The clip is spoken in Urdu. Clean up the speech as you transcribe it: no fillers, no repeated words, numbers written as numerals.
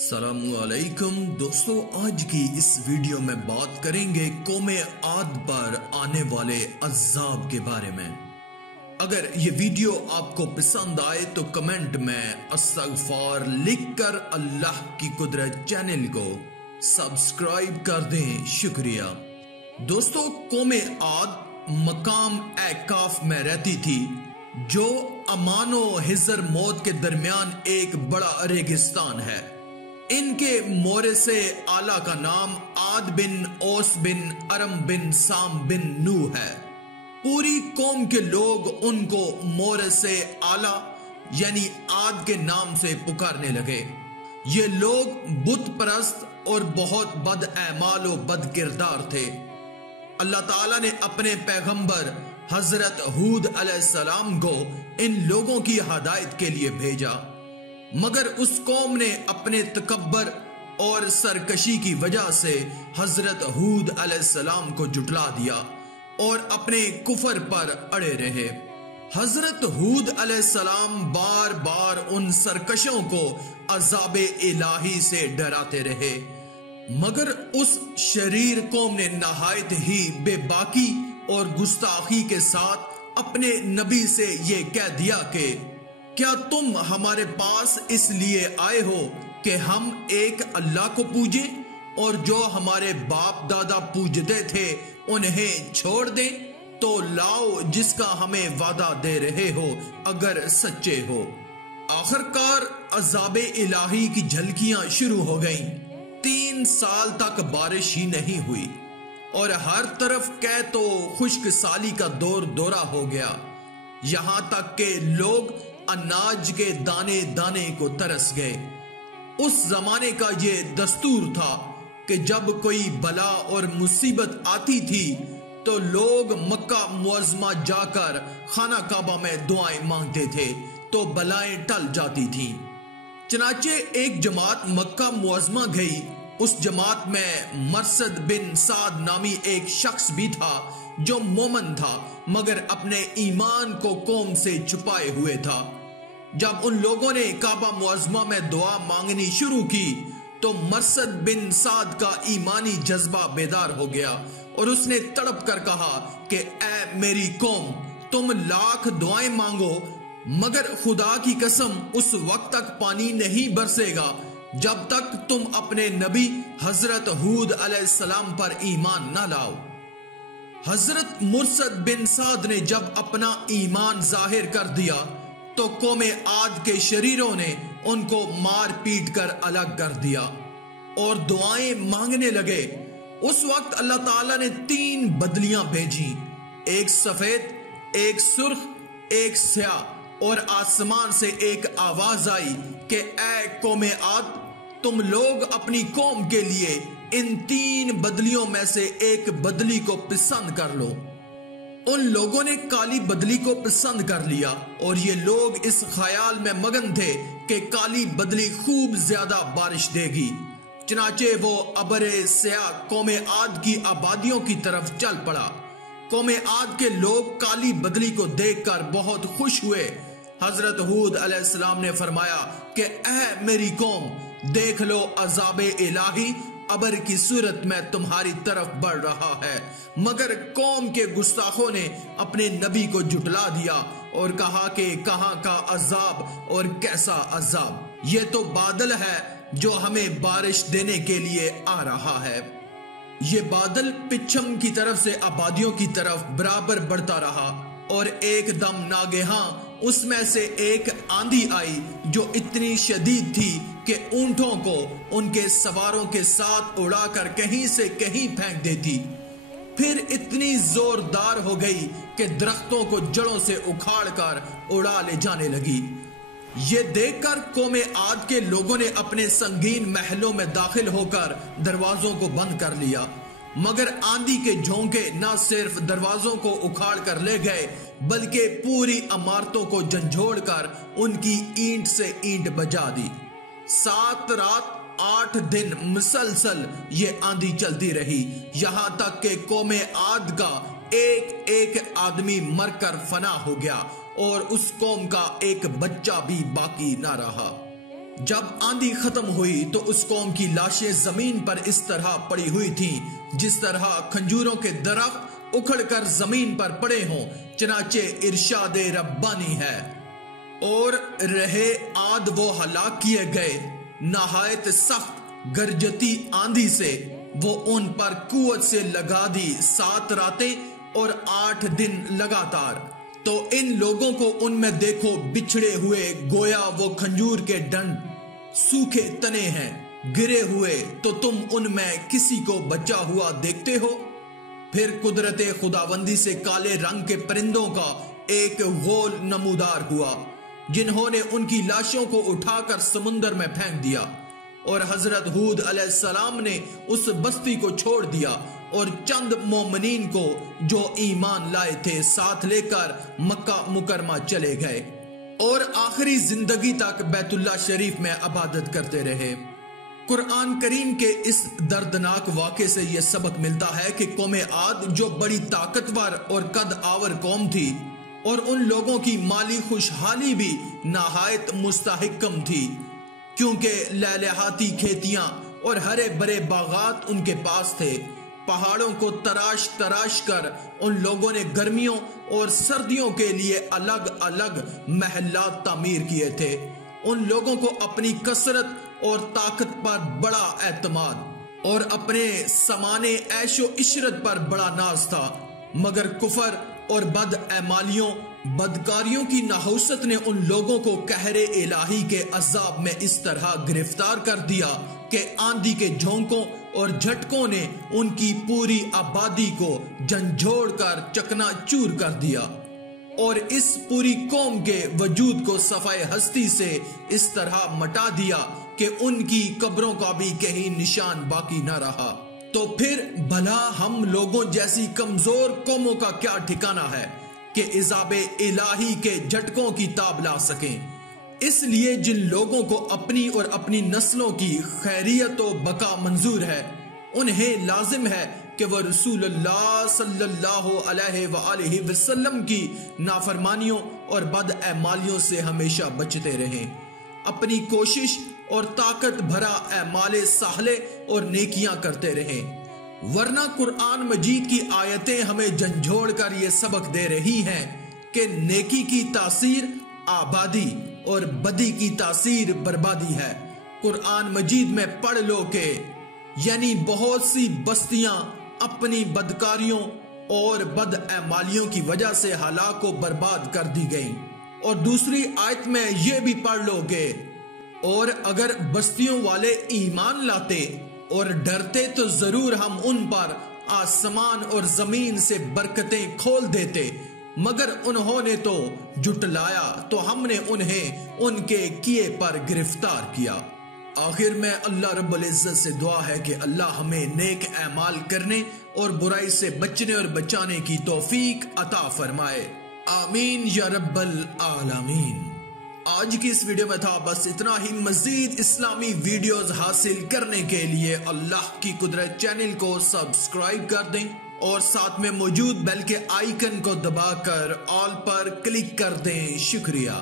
السلام علیکم دوستو، آج کی اس ویڈیو میں بات کریں گے قوم عاد پر آنے والے عذاب کے بارے میں۔ اگر یہ ویڈیو آپ کو پسند آئے تو کمنٹ میں استغفار لکھ کر اللہ کی قدرت چینل کو سبسکرائب کر دیں، شکریہ۔ دوستو، قوم عاد مقام اعکاف میں رہتی تھی جو امان و حضر موت کے درمیان ایک بڑا ریگستان ہے۔ ان کے مورث اعلیٰ کا نام عاد بن اوس بن ارم بن سام بن نوح ہے۔ پوری قوم کے لوگ ان کو مورث اعلیٰ یعنی عاد کے نام سے پکارنے لگے۔ یہ لوگ بت پرست اور بہت بد اعمال و بد کردار تھے۔ اللہ تعالیٰ نے اپنے پیغمبر حضرت ہود علیہ السلام کو ان لوگوں کی ہدایت کے لیے بھیجا، مگر اس قوم نے اپنے تکبر اور سرکشی کی وجہ سے حضرت ہود علیہ السلام کو جھٹلا دیا اور اپنے کفر پر اڑے رہے۔ حضرت ہود علیہ السلام بار بار ان سرکشوں کو عذاب الہی سے ڈراتے رہے، مگر اس شریر قوم نے نہایت ہی بے باکی اور گستاخی کے ساتھ اپنے نبی سے یہ کہہ دیا کہ کیا تم ہمارے پاس اس لیے آئے ہو کہ ہم ایک اللہ کو پوجیں اور جو ہمارے باپ دادا پوجتے تھے انہیں چھوڑ دیں؟ تو لاؤ جس کا ہمیں وعدہ دے رہے ہو اگر سچے ہو۔ آخر کار عذاب الہی کی جھلکیاں شروع ہو گئیں۔ 3 سال تک بارش ہی نہیں ہوئی اور ہر طرف قحط و خشک سالی کا دورہ ہو گیا، یہاں تک کہ لوگ اناج کے دانے دانے کو ترس گئے۔ اس زمانے کا یہ دستور تھا کہ جب کوئی بلا اور مصیبت آتی تھی تو لوگ مکہ معظمہ جا کر خانہ کعبہ میں دعائیں مانگتے تھے تو بلائیں ٹل جاتی تھیں۔ چنانچہ ایک جماعت مکہ معظمہ گئی۔ اس جماعت میں مرثد بن سعد نامی ایک شخص بھی تھا جو مومن تھا، مگر اپنے ایمان کو قوم سے چھپائے ہوئے تھا۔ جب ان لوگوں نے کعبہ معظمہ میں دعا مانگنی شروع کی تو مرثد بن سعد کا ایمانی جذبہ بیدار ہو گیا اور اس نے تڑپ کر کہا کہ اے میری قوم، تم لاکھ دعائیں مانگو مگر خدا کی قسم اس وقت تک پانی نہیں برسے گا جب تک تم اپنے نبی حضرت ہود علیہ السلام پر ایمان نہ لاؤ۔ حضرت مرثد بن سعد نے جب اپنا ایمان ظاہر کر دیا تو قوم عاد کے شریروں نے ان کو مار پیٹ کر الگ کر دیا اور دعائیں مانگنے لگے۔ اس وقت اللہ تعالیٰ نے 3 بدلیاں بھیجی، ایک سفید، ایک سرخ، ایک سیاہ، اور آسمان سے ایک آواز آئی کہ اے قوم عاد، تم لوگ اپنی قوم کے لیے ان 3 بدلیوں میں سے ایک بدلی کو پسند کر لو۔ ان لوگوں نے کالی بدلی کو پسند کر لیا اور یہ لوگ اس خیال میں مگن تھے کہ کالی بدلی خوب زیادہ بارش دے گی۔ چنانچہ وہ ابر سیاہ قوم عاد کی آبادیوں کی طرف چل پڑا۔ قوم عاد کے لوگ کالی بدلی کو دیکھ کر بہت خوش ہوئے۔ حضرت ہود علیہ السلام نے فرمایا کہ اے میری قوم، دیکھ لو عذاب الہی ابر کی صورت میں تمہاری طرف بڑھ رہا ہے، مگر قوم کے گستاخوں نے اپنے نبی کو جھٹلا دیا اور کہا کہ کہاں کا عذاب اور کیسا عذاب، یہ تو بادل ہے جو ہمیں بارش دینے کے لیے آ رہا ہے۔ یہ بادل پچھم کی طرف سے آبادیوں کی طرف برابر بڑھتا رہا اور ایک دم ناگہاں اس میں سے ایک آندھی آئی جو اتنی شدید تھی کہ اونٹوں کو ان کے سواروں کے ساتھ اڑا کر کہیں سے کہیں پھینک دیتی، پھر اتنی زوردار ہو گئی کہ درختوں کو جڑوں سے اکھاڑ کر اڑا لے جانے لگی۔ یہ دیکھ کر قوم عاد کے لوگوں نے اپنے سنگین محلوں میں داخل ہو کر دروازوں کو بند کر لیا، مگر آندھی کے جھونکے نہ صرف دروازوں کو اکھاڑ کر لے گئے بلکہ پوری عمارتوں کو جھنجھوڑ کر ان کی اینٹ سے اینٹ بجا دی۔ 7 رات 8 دن مسلسل یہ آندھی چلتی رہی، یہاں تک کہ قوم عاد کا ایک ایک آدمی مر کر فنا ہو گیا اور اس قوم کا ایک بچہ بھی باقی نہ رہا۔ جب آندھی ختم ہوئی تو اس قوم کی لاشیں زمین پر اس طرح پڑی ہوئی تھیں جس طرح کھجوروں کے درخت اکھڑ کر زمین پر پڑے ہوں، چنانچہ ارشاد ربانی ہے۔ اور رہے عاد وہ ہلاک کیے گئے نہایت سخت گرجتی آندھی سے، وہ ان پر قوت سے لگا دی 7 راتیں اور 8 دن لگاتار۔ تو ان لوگوں کو ان میں دیکھو بچھڑے ہوئے، گویا وہ کھجور کے ڈنڈ سوکھے تنے ہیں، گرے ہوئے، تو تم ان میں کسی کو بچا ہوا دیکھتے ہو؟ پھر قدرت خداوندی سے کالے رنگ کے پرندوں کا ایک غول نمودار ہوا، جنہوں نے ان کی لاشوں کو اٹھا کر سمندر میں پھینک دیا، اور حضرت ہود علیہ السلام نے اس بستی کو چھوڑ دیا اور چند مومنین کو جو ایمان لائے تھے ساتھ لے کر مکہ مکرمہ چلے گئے، اور آخری زندگی تک بیت اللہ شریف میں عبادت کرتے رہے۔ قرآن کریم کے اس دردناک واقعے سے یہ سبق ملتا ہے کہ قوم عاد جو بڑی طاقتور اور قد آور قوم تھی، اور ان لوگوں کی مالی خوشحالی بھی نہایت مستحکم تھی، کیونکہ لہلہاتی کھیتیاں اور ہرے برے باغات ان کے پاس تھے۔ پہاڑوں کو تراش تراش کر ان لوگوں نے گرمیوں اور سردیوں کے لیے الگ الگ محلات تعمیر کیے تھے۔ ان لوگوں کو اپنی کثرت اور طاقت پر بڑا اعتماد اور اپنے سمانے عیش و عشرت پر بڑا ناز تھا، مگر کفر اور بد اعمالیوں بدکاریوں کی نحوست نے ان لوگوں کو قہر الہی کے عذاب میں اس طرح گرفتار کر دیا کہ آندھی کے جھونکوں اور جھٹکوں نے ان کی پوری آبادی کو جھنجھوڑ کر چکنا چور کر دیا، اور اس پوری قوم کے وجود کو صفائے ہستی سے اس طرح مٹا دیا کہ ان کی قبروں کا بھی کہیں نشان باقی نہ رہا۔ تو پھر بھلا ہم لوگوں جیسی کمزور قوموں کا کیا ٹھکانہ ہے کہ عذاب الہی کے جھٹکوں کی تاب لا سکیں؟ اس لیے جن لوگوں کو اپنی اور اپنی نسلوں کی خیریت و بقا منظور ہے، انہیں لازم ہے کہ وہ رسول اللہ صلی اللہ علیہ وآلہ وسلم کی نافرمانیوں اور بد اعمالیوں سے ہمیشہ بچتے رہیں، اپنی کوشش اور طاقت بھرا اعمال صالح اور نیکیاں کرتے رہیں، ورنہ قرآن مجید کی آیتیں ہمیں جھنجھوڑ کر یہ سبق دے رہی ہیں کہ نیکی کی تاثیر آبادی اور بدی کی تاثیر بربادی ہے۔ قرآن مجید میں پڑھ لو کہ یعنی بہت سی بستیاں اپنی بدکاریوں اور بد اعمالیوں کی وجہ سے ہلاک و برباد کر دی گئیں، اور دوسری آیت میں یہ بھی پڑھ لو کہ اور اگر بستیوں والے ایمان لاتے اور ڈرتے تو ضرور ہم ان پر آسمان اور زمین سے برکتیں کھول دیتے، مگر انہوں نے تو جھٹلایا تو ہم نے انہیں ان کے کیے پر گرفتار کیا۔ آخر میں اللہ رب العزت سے دعا ہے کہ اللہ ہمیں نیک اعمال کرنے اور برائی سے بچنے اور بچانے کی توفیق عطا فرمائے، آمین یا رب العالمین۔ آج کی اس ویڈیو میں تھا بس اتنا ہی۔ مزید اسلامی ویڈیوز حاصل کرنے کے لیے اللہ کی قدرت چینل کو سبسکرائب کر دیں اور ساتھ میں موجود بیل کے آئیکن کو دبا کر آل پر کلک کر دیں۔ شکریہ۔